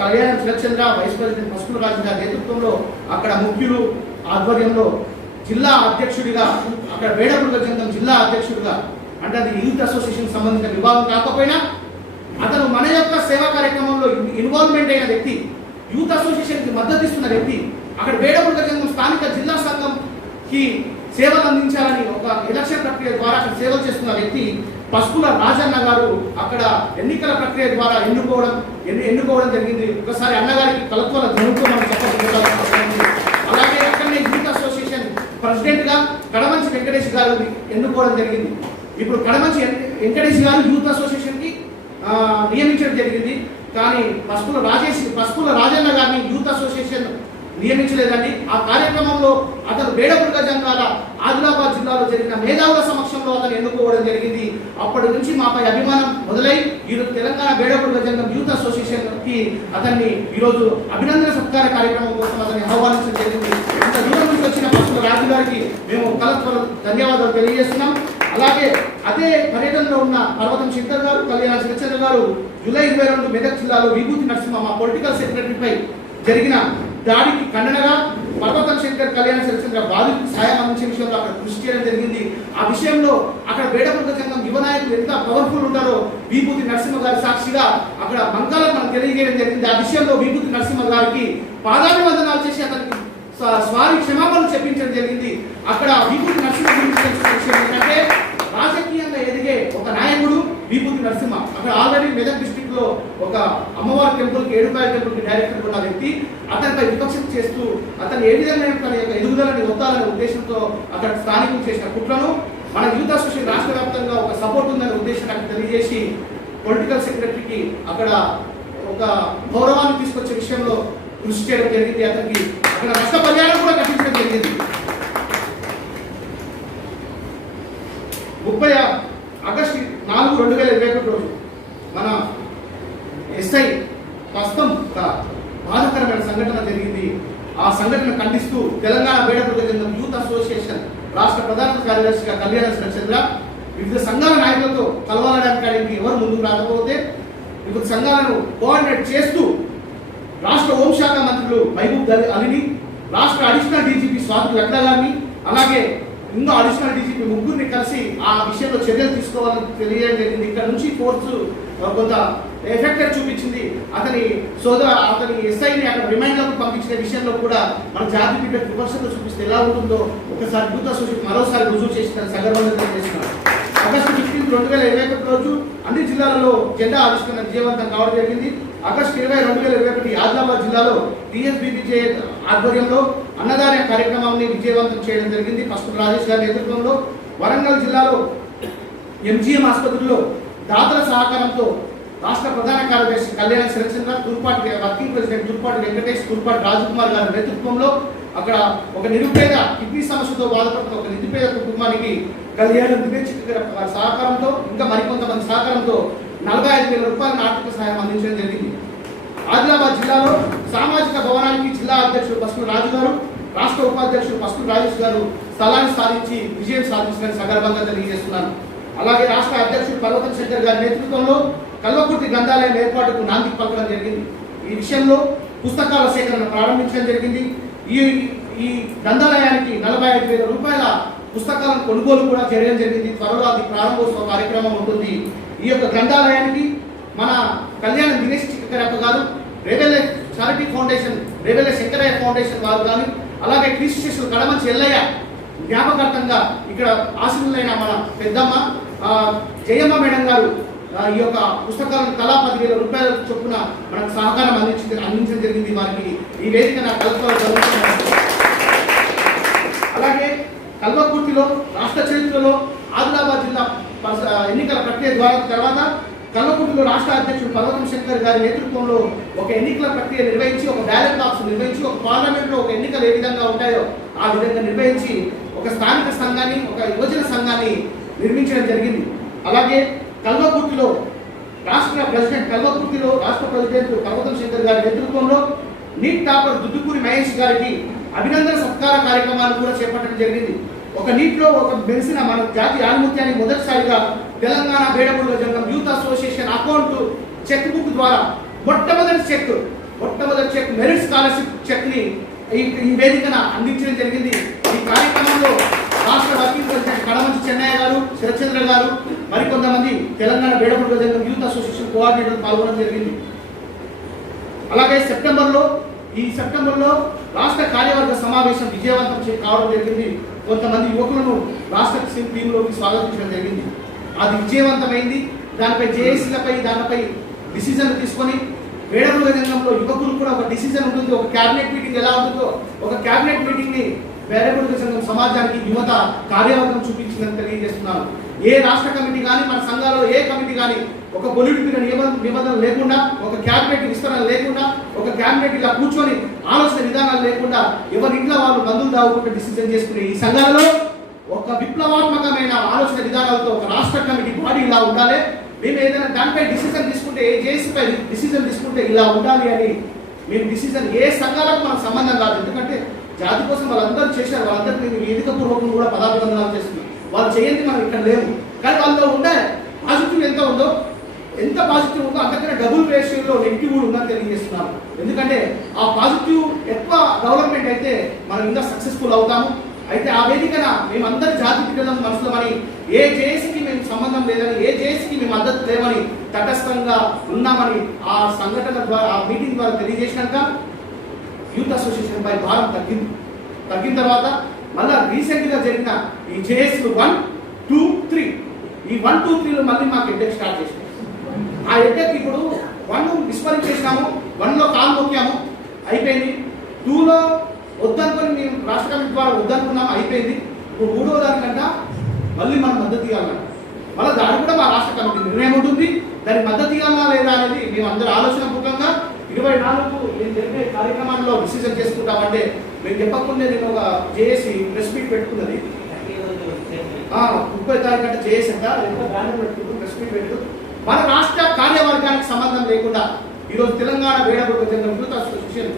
కళ్యాణం శరత్చంద్ర వైస్ ప్రెసిడెంట్ పసుపుల రాజు గారి నేతృత్వంలో అక్కడ ముఖ్యులు ఆధ్వర్యంలో జిల్లా అధ్యక్షుడిగా అక్కడ బేడపురుగ జంగం జిల్లా అధ్యక్షుడిగా అంటే అది యూత్ అసోసియేషన్ సంబంధించిన విభాగం కాకపోయినా అతను మన యొక్క సేవా కార్యక్రమంలో ఇన్వాల్వ్మెంట్ అయిన వ్యక్తి, యూత్ అసోసియేషన్కి మద్దతు ఇస్తున్న వ్యక్తి, అక్కడ బేడపురుగ జంగం స్థానిక జిల్లా సంఘం కి సేవలు అందించాలని ఒక ఎలక్షన్ ప్రక్రియ ద్వారా అక్కడ సేవలు చేస్తున్న వ్యక్తి పసుపుల రాజన్న గారు అక్కడ ఎన్నికల ప్రక్రియ ద్వారా ఎన్నుకోవడం జరిగింది. ఒకసారి అన్నగారికి కలత్వాల ధ్వనితో మనం చెప్పబోతున్నాం. అలాగే అక్కడనే యూత్ అసోసియేషన్ ప్రెసిడెంట్ గా కడమంచి వెంకటేష్ గారు ఎన్నుకోవడం జరిగింది. ఇప్పుడు కడమంచి వెంకటేష్ గారు యూత్ అసోసియేషన్ కి నియమించడం జరిగింది. కానీ పసుపుల రాజన్న గారిని యూత్ అసోసియేషన్ నియమించలేదండి. ఆ కార్యక్రమంలో అతను బేడపుర్గ జంగాల ఆదిలాబాద్ జిల్లాలో జరిగిన మేధావుల సమక్షంలో అతను ఎన్నుకోవడం జరిగింది. అప్పటి నుంచి మాపై అభిమానం మొదలై ఈరోజు తెలంగాణ బేడపుర్గ జంగం యూత్ అసోసియేషన్ కి అతన్ని ఈరోజు అభినందన సత్కార కార్యక్రమం కోసం అతన్ని ఆహ్వానించడం జరిగింది. ఇంత దూరం నుంచి వచ్చిన పసుపుల రాజు గారికి మేము కలత్వరం ధన్యవాదాలు తెలియజేస్తున్నాం. అలాగే అదే పర్యటనలో ఉన్న పర్వతం శంకర్ గారు, కళ్యాణ శ్రీచంద్ర గారు జూలై 22 మెదక్ జిల్లాలో విభూతి నరసింహ మా పొలిటికల్ సెక్రటరీపై జరిగిన దాడికి ఖండనగా పర్వతం శంకర్, కళ్యాణ శ్రీచంద్ర బాధితులకు సాయం అందించే విషయంలో అక్కడ కృషి చేయడం జరిగింది. ఆ విషయంలో అక్కడ బేడపుర్గ సంఘం యువ నాయకులు ఎంత పవర్ఫుల్ ఉంటారో విభూతి నరసింహ గారి సాక్షిగా అక్కడ బంగాళం మనం తెలియజేయడం జరిగింది. ఆ విషయంలో విభూతి నరసింహ గారికి పాదాభివందనాలు చేసి అతనికి స్వామి క్షమాపణలు చెప్పించడం జరిగింది. అక్కడ విభూతి నరసింహ గురించి తెలిసిన విషయం ఏంటంటే రాజకీయంగా ఎదిగే ఒక నాయకుడు విభూతి నరసింహ. అక్కడ ఆల్రెడీ మెదక్ డిస్ట్రిక్ట్ లో ఒక అమ్మవారి టెంపుల్ కి, ఏడుపాయ టెంపుల్ కి డైరెక్టర్ ఉన్న వ్యక్తి అతనిపై విపక్షం చేస్తూ అతను ఏ విధంగా తన యొక్క ఎదుగుదలని వద్దాలనే ఉద్దేశంతో అక్కడ స్థానికులు చేసిన కుట్రను మన యూత్ అసోసియేషన్ రాష్ట్ర వ్యాప్తంగా ఒక సపోర్ట్ ఉందనే ఉద్దేశం నాకు తెలియజేసి పొలిటికల్ సెక్రటరీకి అక్కడ ఒక గౌరవాన్ని తీసుకొచ్చే విషయంలో కృషి చేయడం జరిగింది. అతనికి అక్కడ నష్టపరిహారం కూడా కట్టించడం జరిగింది. 30 ఆగస్టు 4, 2021 రోజు మన ఎస్ఐ ప్రస్తుతం ఒక బాధాకరమైన సంఘటన జరిగింది. ఆ సంఘటన ఖండిస్తూ తెలంగాణ బేడపుర్గ జంగం యూత్ అసోసియేషన్ రాష్ట్ర ప్రధాన కార్యదర్శిగా కళ్యాణ శ్రీచంద్ర వివిధ సంఘాల నాయకులతో కలవాలడానికి ఎవరు ముందుకు రాకపోతే వివిధ సంఘాలను కోఆర్డినేట్ చేస్తూ రాష్ట్ర హోంశాఖ మంత్రులు మహబూబ్ అలీని, రాష్ట్ర అడిషనల్ డీజీపీ స్వాతి లడ్డా గారిని, అలాగే ఇంకో అడిషనల్ డీజీపీ ముగ్గురిని కలిసి ఆ విషయంలో చర్యలు తీసుకోవాలని తెలియజేయడం జరిగింది. ఇక్కడ నుంచి ఫోర్స్ కొంత ఎఫెక్టెడ్ చూపించింది. అతని ఎస్ఐని అక్కడ రిమైండ్లకు పంపించిన విషయంలో కూడా మన జాతీయ విమర్శలు చూపిస్తే ఎలా ఉంటుందో ఒకసారి యూత్ అసోసియేషన్ మరోసారి రుజువు చేసిన సగర్వంగా చేస్తున్నారు. ఆగస్టు 15, 2021 రోజు అన్ని జిల్లాలలో జెండా ఆవిష్కరణ విజయవంతం కావడం జరిగింది. ఆగస్టు 20, 2021 ఆదిలాబాద్ జిల్లాలో టీఎస్బీబీజే ఆధ్వర్యంలో అన్నదాన కార్యక్రమాన్ని విజయవంతం చేయడం జరిగింది పసుపు రాజేష్ గారి నేతృత్వంలో. వరంగల్ జిల్లాలో ఎంజీఎం ఆసుపత్రిలో దాతల సహకారంతో రాష్ట్ర ప్రధాన కార్యదర్శి కళ్యాణ శ్రీచంద్ర, తూర్పాటి వర్కింగ్ ప్రెసిడెంట్ తూర్పాటి వెంకటేష్, తూర్పాటి రాజకుమార్ గారి నేతృత్వంలో అక్కడ ఒక నిరుపేద కిడ్నీ సమస్యతో బాధపడుతున్న ఒక నిరుపేద కుటుంబానికి కళ్యాణ దివ్యచిత్ర సహకారంతో ఇంకా మరికొంతమంది సహకారంతో 45,000 రూపాయల ఆర్థిక సహాయం అందించడం జరిగింది. ఆదిలాబాద్ జిల్లాలో సామాజిక భవనానికి జిల్లా అధ్యక్షుడు పసుపు రాజు గారు, రాష్ట్ర ఉపాధ్యక్షుడు పసుపు రాజేష్ గారు స్థలాన్ని సాధించి విజయం సాధించిన సగర్వంగా తెలియజేస్తున్నాను. అలాగే రాష్ట్ర అధ్యక్షుడు పర్వతం శంకర్ గారి నేతృత్వంలో కల్వకుర్తి గ్రంథాలయం ఏర్పాటుకు నాంది పలకడం జరిగింది. ఈ విషయంలో పుస్తకాల సేకరణ ప్రారంభించడం జరిగింది. ఈ గ్రంథాలయానికి 45,000 రూపాయల పుస్తకాలను కొనుగోలు కూడా చేయడం జరిగింది. త్వరలో అది ప్రారంభోత్సవ కార్యక్రమం ఉంటుంది. ఈ యొక్క గ్రంథాలయానికి మన కళ్యాణ దినేష్ చిక్కరప్ప గారు, రేవెల్లె చారిటీ ఫౌండేషన్, రేవెల్లె శంకరయ్య ఫౌండేషన్ వారు కానీ, అలాగే క్రీస్తు శిష్యులు కడమంచి ఎల్లయ్య జ్ఞాపకార్థంగా ఇక్కడ ఆశీనులైన మన పెద్దమ్మ జయమ్మ మేడం గారు ఈ యొక్క పుస్తకాలను తలా 10,000 రూపాయల చొప్పున మనకు సహకారం అందించడం జరిగింది. వారికి ఈ వేదిక నా కల్పన. అలాగే కల్వకుర్తిలో రాష్ట్ర చరిత్రలో ఆదిలాబాద్ జిల్లా ఎన్నికల ప్రక్రియ తర్వాత కల్వకుర్తిలో రాష్ట్ర అధ్యక్షుడు పర్వతం శంకర్ గారి నేతృత్వంలో ఒక ఎన్నికల ప్రక్రియ నిర్వహించి, ఒక బ్యాలెట్ బాక్స్ నిర్వహించి, ఒక పార్లమెంట్లో ఒక ఎన్నికలు ఏ విధంగా ఉంటాయో ఆ విధంగా నిర్వహించి ఒక స్థానిక సంఘాన్ని, ఒక యువజన సంఘాన్ని నిర్మించడం జరిగింది. అలాగే కల్వకుర్తిలో రాష్ట్ర ప్రెసిడెంట్ పర్వతం శంకర్ గారి నేతృత్వంలో నీట్ టాపర్ దుద్దుకూరి మహేష్ గారికి అభినందన సత్కార కార్యక్రమాన్ని కూడా చేపట్టడం జరిగింది. ఒక నీట్లో ఒక మెరిసిన మన జాతి ఆణిముత్యాన్ని మొదటిసారిగా తెలంగాణ బేడపుర్గ Jangam youth association account cheque book ద్వారా మొట్టమొదటి చెక్ మెరిట్ స్కాలర్షిప్ చెక్ ని ఈ వేదికన అందించడం జరిగింది. ఈ కార్యక్రమంలో రాష్ట్ర వర్కింగ్ ప్రెసిడెంట్ కడమంచి చెన్నయ్య గారు, శరత్చంద్ర గారు, మరికొంతమంది తెలంగాణ బేడపుర్గ జంగం యూత్ అసోసియేషన్ కోఆర్డినేటర్ పాల్గొనడం జరిగింది. అలాగే సెప్టెంబర్లో రాష్ట్ర కార్యవర్గ సమావేశం విజయవంతం కావడం జరిగింది. కొంతమంది యువకులను రాష్ట్ర టీంలోకి స్వాగతించడం జరిగింది. అది విజయవంతమైంది. దానిపై జేఏసీలపై దానిపై డిసిజన్ తీసుకొని వేడపల్లి రంగంలో యువకులు కూడా ఒక డిసిజన్ ఉంటుంది. ఒక క్యాబినెట్ మీటింగ్ ఎలా ఉంటుందో ఒక క్యాబినెట్ మీటింగ్ ని వేడపల్లి సంఘం సమాజానికి యువత కార్యవర్గం చూపించిందని తెలియజేస్తున్నాను. ఏ రాష్ట్ర కమిటీ కానీ మన సంఘాల్లో ఏ కమిటీ కానీ ఒక పొలిటికల్ నిబంధనలు లేకుండా, ఒక క్యాబినెట్ విస్తరణ లేకుండా, ఒక క్యాబినెట్ ఇలా కూర్చొని ఆలోచన విధానాలు లేకుండా ఎవరి ఇంట్లో వాళ్ళు బంధువులు దావుకుంటూ డిసిజన్ చేసుకునే ఈ సంఘాలలో ఒక విప్లవాత్మకమైన ఆలోచన విధానాలతో ఒక రాష్ట్ర కమిటీ బాడీ ఇలా ఉండాలి. మేము ఏదైనా దానిపై డిసిజన్ తీసుకుంటే, జేఏసీపై డిసిజన్ తీసుకుంటే ఇలా ఉండాలి అని మేము డిసిజన్ ఏ సంఘాలకు మనకు సంబంధం కాదు. ఎందుకంటే జాతి కోసం వాళ్ళందరూ చేశారు. వాళ్ళందరికీ మేము వేదికపూర్వకం కూడా పదాభివందనాలు చేస్తున్నాం. వాళ్ళు చేయండి మనం ఇక్కడ లేవు. కానీ వాళ్ళలో ఉండే పాజిటివ్ ఎంత పాజిటివ్ ఉందో అంతకన్నా డబుల్ రేషియోలో నెగిటివ్ కూడా ఉందని తెలియజేస్తున్నాను. ఎందుకంటే ఆ పాజిటివ్ ఎక్కువ డెవలప్మెంట్ అయితే మనం ఇంకా సక్సెస్ఫుల్ అవుతాము. అయితే ఆ వేదికన మేమందరి జాతి పిల్లలం మనసులమని, ఏ జేఏసీకి మేము సంబంధం లేదని, ఏ జేఏసీకి మేము మద్దతు లేవని తటస్థంగా ఉన్నామని ఆ సంఘటన ద్వారా, ఆ మీటింగ్ ద్వారా తెలియజేసినాక యూత్ అసోసియేషన్ పై భారం తగ్గిన తర్వాత మళ్ళీ రీసెంట్గా జరిగిన ఈ జేఏసీలు 1, 2, 3 ఈ 1, 2, 3లో మళ్ళీ మాకు హెడ్డేక్ స్టార్ట్ చేసినాం. ఆ హెడ్డేక్ ఇప్పుడు 1 డిస్పరింగ్ చేసినాము, 1లో కాలు మొక్కాము, అయిపోయింది. 2లో వద్దనుకొని మేము రాష్ట్ర కమిటీ ద్వారా వద్దనుకున్నాము, అయిపోయింది. ఇప్పుడు 3వ దానికంట మళ్ళీ మనం మద్దతు ఇవ్వాలన్నమాట. మళ్ళీ దానికి కూడా మా రాష్ట్ర కమిటీ నిర్ణయం ఉంటుంది. దానికి మద్దతు ఇవ్వాలా లేదా అనేది మేము అందరూ ఆలోచన పూర్వకంగా 24 నేను జరిగే కార్యక్రమాల్లో డిసిజన్ చేసుకుంటామంటే మేము చెప్పకుండా నేను ఒక జేఏసీ ప్రెస్ మీట్ పెట్టుకున్నది. 30 తారీఖు అంటే జేఏసీ అంట బ్యానర్ పెట్టుకుంటూ ప్రెస్ మీట్ పెట్టు. మన రాష్ట్ర కార్యవర్గానికి సంబంధం లేకుండా ఈరోజు తెలంగాణ వేడపల్లి సంఘం యూత్ అసోసియేషన్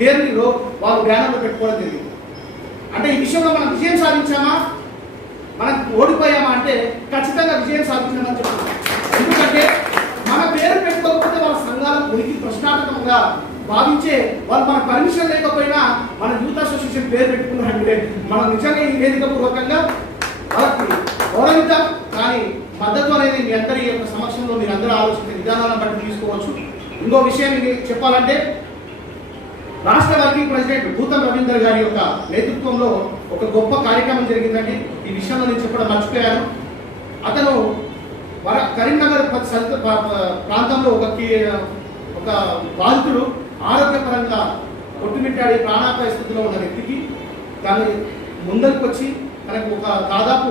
పేరులో వాళ్ళు బ్యానర్లు పెట్టుకోవడం జరిగింది. అంటే ఈ విషయంలో మనం విజయం సాధించామా, మనం ఓడిపోయామా అంటే ఖచ్చితంగా విజయం సాధించామని చెప్తున్నాం. ఎందుకంటే మన పేరు పెట్టుకోకపోతే వాళ్ళ సంఘాల ఉనికి ప్రశ్నార్థకంగా భావించే వాళ్ళు మన పర్మిషన్ లేకపోయినా మన యూత్ అసోసియేషన్ పేరు పెట్టుకున్నారంటే మనం నిజంగా ఈ వేదిక పూర్వకంగా వాళ్ళకి గౌరవిద్దాం. కానీ మద్దతు అనేది మీ అందరి యొక్క సమక్షంలో మీరు అందరూ ఆలోచించే విధానాలను బట్టి తీసుకోవచ్చు. ఇంకో విషయం చెప్పాలంటే రాష్ట్ర వర్కింగ్ ప్రెసిడెంట్ భూతం రవీందర్ గారి యొక్క నేతృత్వంలో ఒక గొప్ప కార్యక్రమం జరిగిందండి. ఈ విషయంలో నేను చెప్పడం మర్చిపోయాను. అతను కరీంనగర్ ప్రాంతంలో ఒక బాధితుడు ఆరోగ్యపరంగా కొట్టుమిట్టాడి ప్రాణాపాయ స్థితిలో ఉన్న వ్యక్తికి తను ముందరికి వచ్చి తనకు ఒక దాదాపు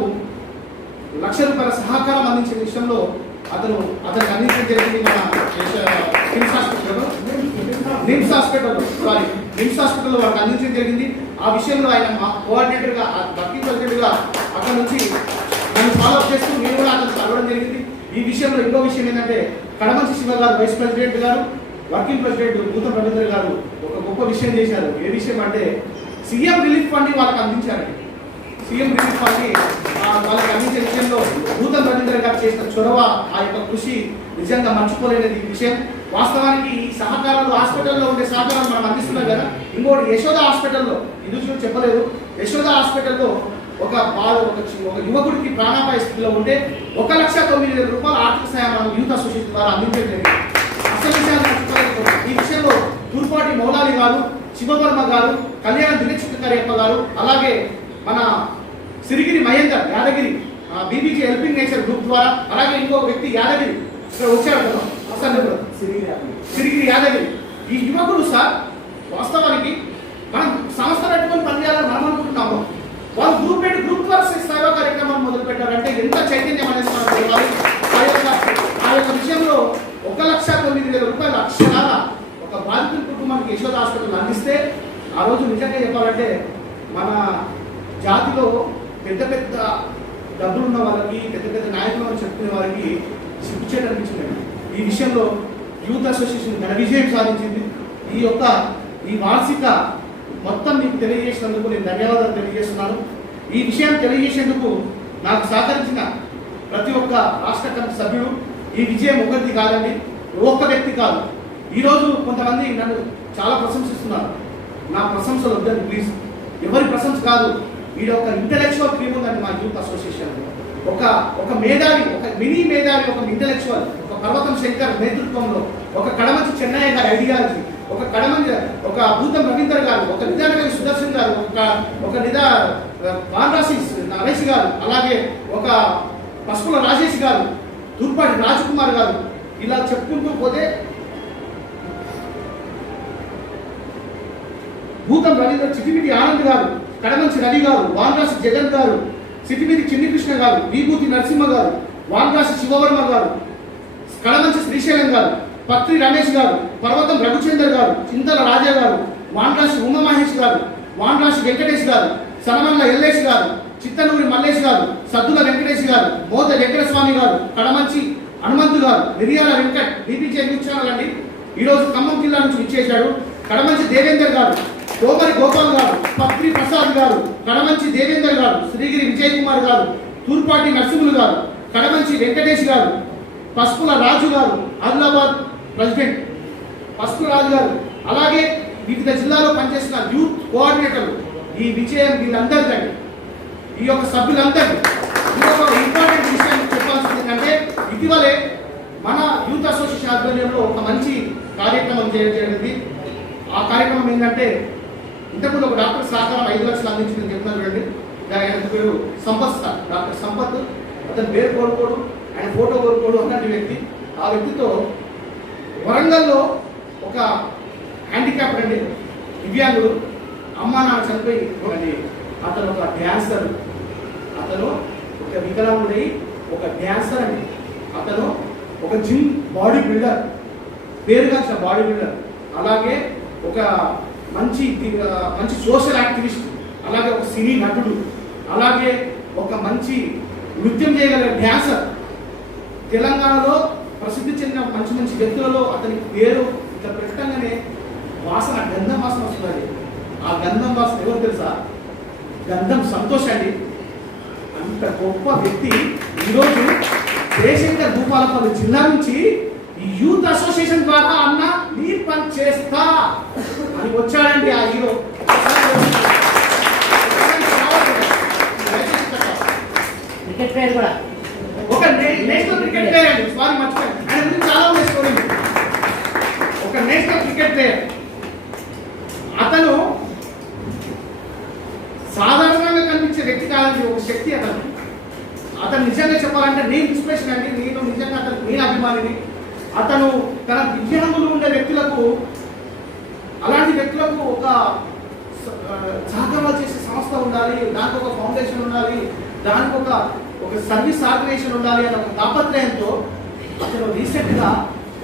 ₹1,00,000 సహకారం అందించిన విషయంలో అతనికి అందించడం జరిగింది. మన నిమ్స్ హాస్పిటల్లో వాళ్ళకి అందించడం జరిగింది. ఆ విషయంలో ఆయన మా కోఆర్డినేటర్గా, వర్కింగ్ ప్రెసిడెంట్గా అక్కడ నుంచి నన్ను ఫాలోఅప్ చేస్తూ నేను కూడా అతను కలవడం జరిగింది. ఈ విషయంలో ఇంకో విషయం ఏంటంటే కడమంచి శివ గారు వైస్ ప్రెసిడెంట్ గారు, వర్కింగ్ ప్రెసిడెంట్ భూతం రవీంద్ర గారు ఒక గొప్ప విషయం చేశారు. ఏ విషయం అంటే సీఎం రిలీఫ్ ఫండ్ వాళ్ళకి అందించారండి. సీఎం రిలీఫ్ ఫండ్ వాళ్ళకి అందించే విషయంలో భూతం రవీంద్ర గారు చేసిన చొరవ, ఆ యొక్క కృషి నిజంగా మర్చిపోలేనిది ఈ విషయం. వాస్తవానికి ఈ సహకారాలు హాస్పిటల్లో ఉండే సహకారాలు మనం అందిస్తున్నాం కదా. ఇంకోటి యశోద హాస్పిటల్లో, ఇది చెప్పలేదు, యశోద హాస్పిటల్లో ఒక యువకుడికి ప్రాణాపాయ స్థితిలో ఉంటే ₹1,09,000 ఆర్థిక సాయం మనం యూత్ అసోసియేషన్ ద్వారా అందించడం జరిగింది. అసలు విషయాలు ఈ విషయంలో తూర్పాటి మౌలాలి గారు, శివవర్మ గారు, కళ్యాణ దినచిక్కరియప్ప గారు, అలాగే మన Sirigiri Mahender Yadagiri BBG helping nature group ద్వారా, అలాగే ఇంకో వ్యక్తి యాదగిరి ఇక్కడ వచ్చాడు కదా సిరిగిరి యాదగిరి. ఈ యువకుడు సార్ వాస్తవానికి మనం సంస్థ పెట్టుకొని పనిచేయాలని మనం అనుకుంటున్నాము. వాళ్ళు గ్రూప్ వర్క్ సేవా కార్యక్రమాన్ని మొదలు పెట్టారంటే ఎంత చైతన్యం అనేది మనకు తెలియాలి. ఆ యొక్క విషయంలో ₹1,09,000 అక్షరాల ఒక బాధితుల కుటుంబానికి యశోద హాస్పిటల్ అందిస్తే ఆ రోజు నిజంగా చెప్పాలంటే మన జాతిలో పెద్ద పెద్ద డబ్బులున్న వాళ్ళకి, పెద్ద పెద్ద నాయకులు చెప్పుకునే వారికి సిగ్గుచేట అనిపించింది. ఈ విషయంలో యూత్ అసోసియేషన్ ఘన విజయం సాధించింది. ఈ వార్షిక మొత్తం మీకు తెలియజేసినందుకు నేను ధన్యవాదాలు తెలియజేస్తున్నాను. ఈ విషయం తెలియజేసేందుకు నాకు సహకరించిన ప్రతి ఒక్క రాష్ట్ర కమిటీ సభ్యుడు, ఈ విజయం ఒకరిది కాదండి, ఒక్క వ్యక్తి కాదు. ఈరోజు కొంతమంది నన్ను చాలా ప్రశంసిస్తున్నారు. నా ప్రశంసలు వద్దండి ప్లీజ్, ఎవరి ప్రశంస కాదు. వీడు ఒక ఇంటెలెక్చువల్ టీమ్ ఉందండి మా యూత్ అసోసియేషన్లో. ఒక మేధావి, ఒక మినీ మేధావి, ఒక ఇంటెలెక్చువల్, ఒక పర్వతం శంకర్ నేతృత్వంలో, ఒక కడమంచి చెన్నయ్య గారి ఐడియాలజీ, ఒక భూతం రవీందర్ గారు, ఒక నిదానకవి సుదర్శన్ గారు, ఒక వారణాసి నరేష్ గారు, అలాగే ఒక పసుపుల రాజేష్ గారు, తూర్పాటి రాజకుమార్ గారు, ఇలా చెప్పుకుంటూ పోతే భూతం రవీంద్ర, చిటిమిటి ఆనంద్ గారు, కడమంచి రవి గారు, వారణాసి జగన్ గారు, చిటిమిటి చిన్నికృష్ణ గారు, విభూతి నరసింహ గారు, వారణాసి శివవర్మ గారు, కడమంచి శ్రీశైలం గారు, పత్రి రమేష్ గారు, పర్వతం రఘుచందర్ గారు, చింతల రాజా గారు, వారణాసి ఉమామహేష్ గారు, వారణాసి వెంకటేష్ గారు, సనమల్ల ఎల్లేష్ గారు, చిత్తనూరి మల్లేష్ గారు, సద్దుల వెంకటేష్ గారు, మోద వెంకటస్వామి గారు, కడమంచి హనుమంతు గారు, మిరియాల వెంకట్, బీపీజే న్యూస్ ఛానల్ అండి ఈరోజు ఖమ్మం జిల్లా నుంచి ఇచ్చేశాడు. కడమంచి దేవేందర్ గారు, కోమరి గోపాల్ గారు, పత్రి ప్రసాద్ గారు, కడమంచి దేవేందర్ గారు, శ్రీగిరి విజయ్ కుమార్ గారు, తూర్పాటి నరసింహులు గారు, కడమంచి వెంకటేష్ గారు, పసుపుల రాజు గారు, ఆదిలాబాద్ ప్రెసిడెంట్ పసుపుల రాజు గారు, అలాగే వివిధ జిల్లాలో పనిచేసిన యూత్ కోఆర్డినేటర్లు, ఈ విజయం వీళ్ళందరికీ, ఈ యొక్క సభ్యులందరికీ ఇంకొక ఇంపార్టెంట్ విషయం చెప్పాల్సింది ఏంటంటే, ఇటీవలే మన యూత్ అసోసియేషన్ ఆధ్వర్యంలో ఒక మంచి కార్యక్రమం జరిగింది. ఆ కార్యక్రమం ఏంటంటే, ఇంతకుముందు ఒక డాక్టర్ సహకారం 5 లక్షలు అందించిందని చెప్తున్నారు చూడండి. ఆయన పేరు సంపత్ సార్, డాక్టర్ సంపత్. అతని పేరు కోరుకోడు, ఆయన ఫోటో కోరుకోడు అన్నటి వ్యక్తి. ఆ వ్యక్తితో వరంగల్లో ఒక హ్యాండిక్యాప్ అండి, దివ్యాంగుడు, అమ్మా నాన్న చనిపోయి, అతను ఒక డ్యాన్సర్, అతను ఒక వికలాంగుడై ఒక డ్యాన్సర్ అండి, అతను ఒక జిమ్ బాడీ బిల్డర్, పేరుగాంచిన బాడీ బిల్డర్, అలాగే ఒక మంచి సోషల్ యాక్టివిస్ట్, అలాగే ఒక సినీ నటుడు, అలాగే ఒక మంచి నృత్యం చేయగల డ్యాన్సర్. తెలంగాణలో ప్రసిద్ధి చెందిన మంచి మంచి వ్యక్తులలో అతని పేరు ఇట్లా పెట్టగానే వాసన, గంధం వాసన వస్తుంది. ఆ గంధం వాసన ఎవరు తెలుసా? గంధం సంతోష్ అండి. అంత గొప్ప వ్యక్తి ఈరోజు జయశంకర్ భూపాలపల్లి జిల్లా నుంచి ఈ యూత్ అసోసియేషన్ ద్వారా అన్న నీ పని చేస్తా అని వచ్చాడండి ఆ హీరో. క్రికెట్ ప్లేయర్ కూడా, ఒక నేషనల్ క్రికెట్ ప్లేయర్ అండి. సారీ మర్చిపోయాను, ఆయన గురించి చాలా వేసుకోండి. ఒక నేషనల్ క్రికెట్ ప్లేయర్. అతను సాధారణంగా కనిపించే వ్యక్తి కాదండి, ఒక శక్తి అతను. అతను నిజంగా చెప్పాలంటే నేను ఇన్స్పిరేషన్ అండి, నేను నిజంగా అతను నేను అభిమానిని. అతను తన దివ్యాంగులు ఉండే వ్యక్తులకు, అలాంటి వ్యక్తులకు ఒక సహకారాలు చేసే సంస్థ ఉండాలి, దానికి ఒక ఫౌండేషన్ ఉండాలి, దానికి ఒక సర్వీస్ ఆర్గనైజేషన్ ఉండాలి అనే ఒక తాపత్రయంతో అతను రీసెంట్గా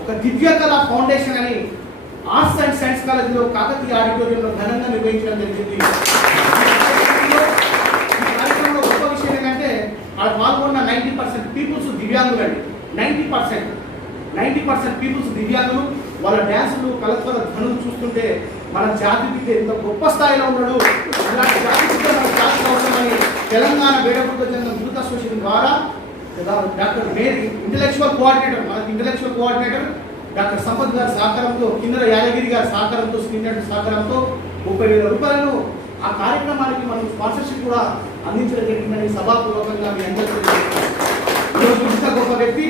ఒక దివ్యకళ ఫౌండేషన్ అని ఆర్ట్స్ అండ్ సైన్స్ కాలేజీలో కాకతీయ ఆడిటోరియంలో ఘనంగా నిర్వహించడం జరిగింది. ఈ కార్యక్రమంలో గొప్ప విషయం ఏంటంటే, అక్కడ పాల్గొన్న 90% పీపుల్స్ దివ్యాంగులు అండి. 90% పీపుల్స్ దివ్యాంగులు. వాళ్ళ డ్యాన్సులు, కళత్వర ధ్వనులు చూస్తుంటే మన జాతి బిడ్డ ఎంత గొప్ప స్థాయిలో ఉన్నాడు, అలాంటి జాతి బిడ్డ మన జాతిలో ఉన్నామని తెలంగాణ వేడపూర్తో చెందిన యూత్ అసోసియేషన్ ద్వారా doctor Mary intellectual coordinator doctor Sampath గారి సహకారంతో, కిన్నెర యాదగిరి గారి సహకారంతో, స్క్రీన్ సహకారంతో 30,000 రూపాయలను ఆ కార్యక్రమానికి మనం స్పాన్సర్షిప్ కూడా అందించడం జరిగిందని సభాపూర్వకంగా మీ అందరికీ ఈరోజు ఇంత గొప్ప వ్యక్తి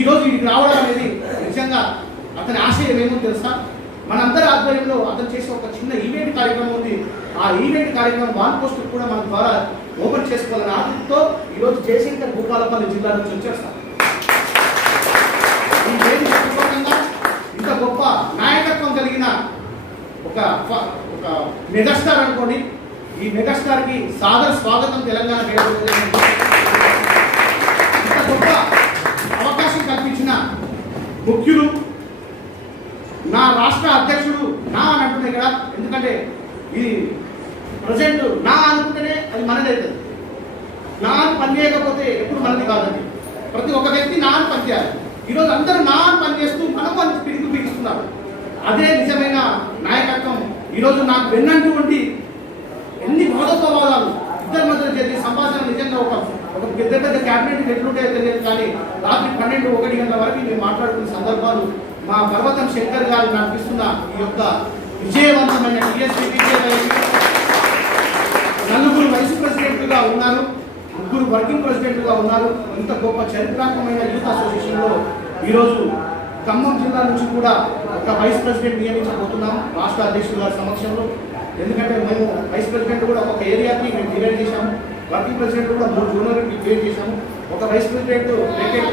ఈరోజు ఇది రావడం అనేది నిజంగా అతని ఆశయం ఏమో తెలుసా? మనందరి ఆధ్వర్యంలో అతను చేసే ఒక చిన్న ఈవెంట్ కార్యక్రమం ఉంది. ఆ ఈవెంట్ కార్యక్రమం వాన్ పోస్ట్ కూడా మన ద్వారా ఓపెన్ చేసుకోవాలని ఆసక్తితో ఈరోజు జయశంకర్ భూపాలపల్లి జిల్లా నుంచి వచ్చేస్తాం. ఈ ఇంత గొప్ప నాయకత్వం కలిగిన ఒక మెగాస్టార్ అనుకోండి. ఈ మెగాస్టార్కి సాదర స్వాగతం తెలంగాణ. ఇంత గొప్ప అవకాశం కల్పించిన ముఖ్యులు, నా రాష్ట్ర అధ్యక్షుడు నా అని అంటున్నాయి కదా, ఎందుకంటే ఇది ప్రజెంట్ నా అనుకుంటేనే అది మనది అవుతుంది. నా అని పని చేయకపోతే ఎప్పుడు మనది కాదండి. ప్రతి ఒక్క వ్యక్తి నా అని పని చేయాలి. ఈరోజు అందరూ నా అని పని చేస్తూ మనం పని పిలుస్తున్నారు. అదే నిజమైన నాయకత్వం. ఈరోజు నాకు వెన్నంటూ ఉండి ఎన్ని వాదోపవాదాలు ఇద్దరి మధ్య జరిగే సంభాషణ నిజంగా ఒక పెద్ద పెద్ద క్యాబినెట్ ఎట్లుంటాయో తెలియదు, కానీ రాత్రి 12-1 గంటల వరకు మేము మాట్లాడుకున్న సందర్భాలు మా పర్వతం శంకర్ గారు నాకు ఇస్తున్న ఈ యొక్క విజయవంతమైన టీఎస్పీ నలుగురు వైస్ ప్రెసిడెంట్లుగా ఉన్నారు, 3 వర్కింగ్ ప్రెసిడెంట్లుగా ఉన్నారు. ఇంత గొప్ప చరిత్రాత్మకమైన యూత్ అసోసియేషన్లో ఈరోజు ఖమ్మం జిల్లా నుంచి కూడా ఒక వైస్ ప్రెసిడెంట్ నియమించబోతున్నాం రాష్ట్ర అధ్యక్షుల గారి సమక్షంలో. ఎందుకంటే మేము వైస్ ప్రెసిడెంట్ కూడా ఒక ఏరియాకి మేము డివైడ్ చేశాము, వర్కింగ్ ప్రెసిడెంట్ కూడా 3 జూనియర్కి డివైడ్ చేశాము. ఒక vice president vacant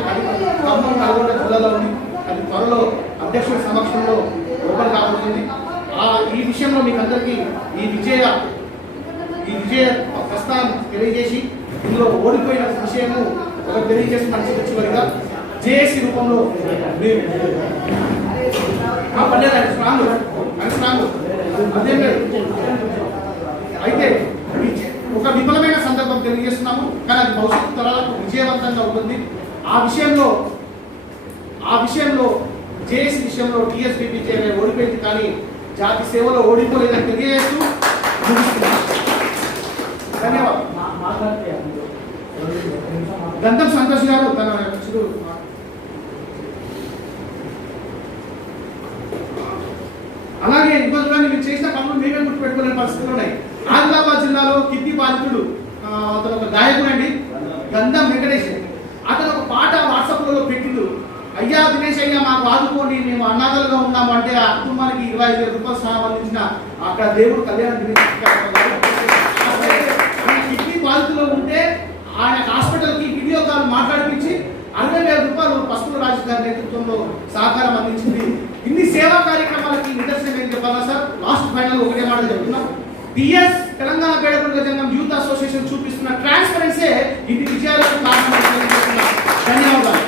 Khammam Nalgonda జిల్లాలో ఉంది, అది త్వరలో అధ్యక్షుడి సమక్షంలో ఓపెన్ కాబోతుంది. ఈ విషయంలో మీకు అందరికీ ఈ విజయ ప్రస్థానం తెలియజేసి ఇందులో ఓడిపోయిన విషయము ఒక తెలియజేసి మన చివరిగా జేఏసీ రూపంలో స్ట్రాంగ్ అదే అయితే ఒక విఫలమైన సందర్భం తెలియజేస్తున్నాము, కానీ అది భవిష్యత్తు తరాలకు విజయవంతంగా ఉంటుంది. ఆ విషయంలో జేఏసీ విషయంలో టీఎస్పీపీ ఓడిపోయింది, కానీ జాతి సేవలో ఓడిపోలేదని తెలియజేస్తూ ధన్యవాదాలు. గంధం సంతోష్ గారు తన అలాగే ఇబ్బందులు మీరు చేసిన పనులు మేమే గుర్తుపెట్టుకోలేని పరిస్థితులు ఉన్నాయి. ఆదిలాబాద్ జిల్లాలో కిడ్నీ బాధితుడు అతను ఒక గాయకుడు అండి, గంధం వెంకటేష్. అతను ఒక పాట వాట్సాప్లో పెట్టిండు, అయ్యా దినేష్ అయ్యా మాకు ఆదుకోండి, మేము అనాథలుగా ఉన్నాము అంటే ఆ కుటుంబానికి 25,000 రూపాయలు సహాయం అందించిన అక్కడ దేవుడు కళ్యాణ్ కిడ్నీ బాధితులు ఉంటే ఆయన హాస్పిటల్కి వీడియో కాల్ మాట్లాడిపించి 60,000 రూపాయలు పసుపు రాజు గారి నేతృత్వంలో సహకారం అందించింది. ఇన్ని సేవా కార్యక్రమాలకి నిదర్శనం ఏం చెప్పాలా సార్? లాస్ట్ ఫైనల్ ఒకటే మాట చెప్తున్నాం, టిఎస్ తెలంగాణ పేదకుల జంగం యూత్ అసోసియేషన్ చూపిస్తున్న ట్రాన్స్పరెన్సీ ఇన్ని విజయాలకు కారణం. ధన్యవాదాలు.